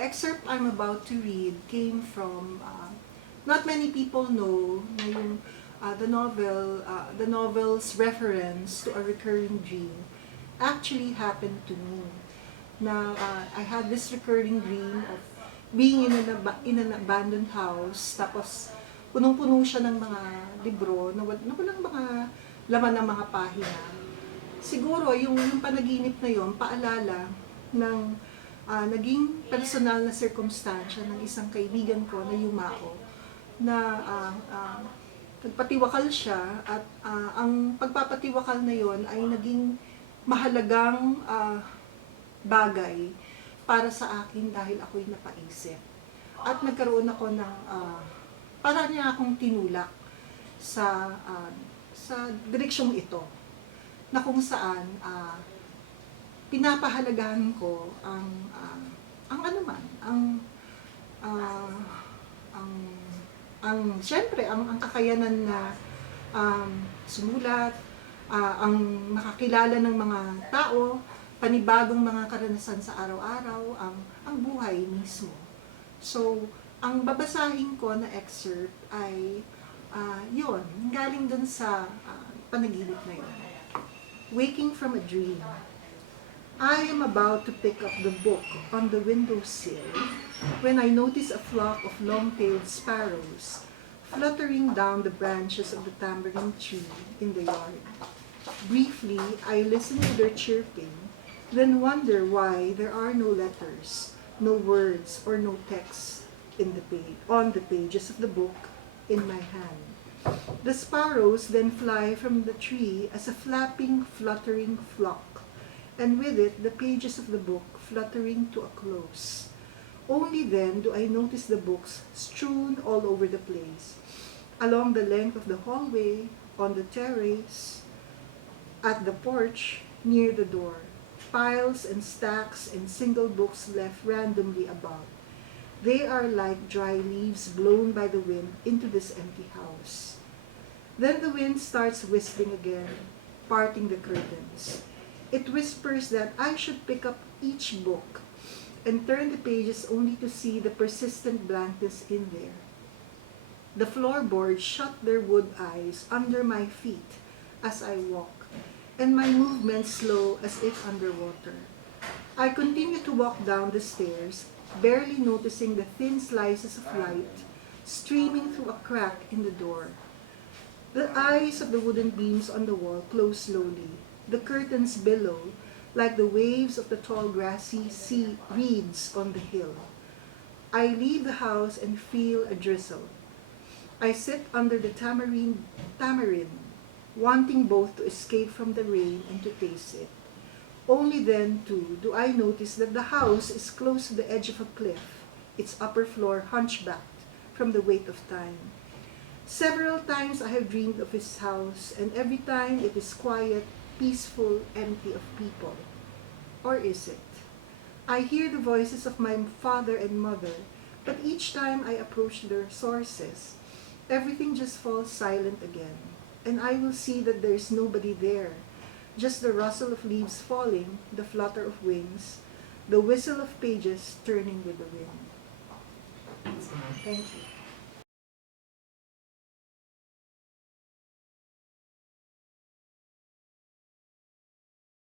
The excerpt I'm about to read came from, not many people know na yung the novel's reference to a recurring dream actually happened to me. Na I had this recurring dream of being in an abandoned house, tapos punong-puno siya ng mga libro na walang mga laman ng mga pahina. Siguro yung panaginip na yon paalala ng naging personal na circumstansya ng isang kaibigan ko na yumao na nagpatiwakal siya at ang pagpapatiwakal na yon ay naging mahalagang bagay para sa akin dahil ako'y napaisip. At nagkaroon ako ng para niya akong tinulak sa direksyong ito na kung saan pinapahalagahan ko ang syempre ang kakayanan na sumulat, ang makakilala ng mga tao, panibagong mga karanasan sa araw-araw, ang buhay mismo. So, ang babasahin ko na excerpt ay yun, galing dun sa panaginip na yun. Waking from a dream. I am about to pick up the book on the windowsill when I notice a flock of long-tailed sparrows fluttering down the branches of the tamarind tree in the yard. Briefly, I listen to their chirping, then wonder why there are no letters, no words, or no text on the pages of the book in my hand. The sparrows then fly from the tree as a flapping, fluttering flock, and with it the pages of the book fluttering to a close. Only then do I notice the books strewn all over the place, along the length of the hallway, on the terrace, at the porch, near the door. Piles and stacks and single books left randomly about. They are like dry leaves blown by the wind into this empty house. Then the wind starts whistling again, parting the curtains. It whispers that I should pick up each book and turn the pages only to see the persistent blankness in there. The floorboards shut their wood eyes under my feet as I walk, and my movements slow as if underwater. I continue to walk down the stairs, barely noticing the thin slices of light streaming through a crack in the door. The eyes of the wooden beams on the wall close slowly. The curtains billow like the waves of the tall grassy sea reeds on the hill. I leave the house and feel a drizzle. I sit under the tamarind, wanting both to escape from the rain and to taste it. Only then, too, do I notice that the house is close to the edge of a cliff, its upper floor hunchbacked from the weight of time. Several times I have dreamed of his house, and every time it is quiet, peaceful, empty of people. Or is it? I hear the voices of my father and mother, but each time I approach their sources, everything just falls silent again, and I will see that there is nobody there, just the rustle of leaves falling, the flutter of wings, the whistle of pages turning with the wind. Thank you.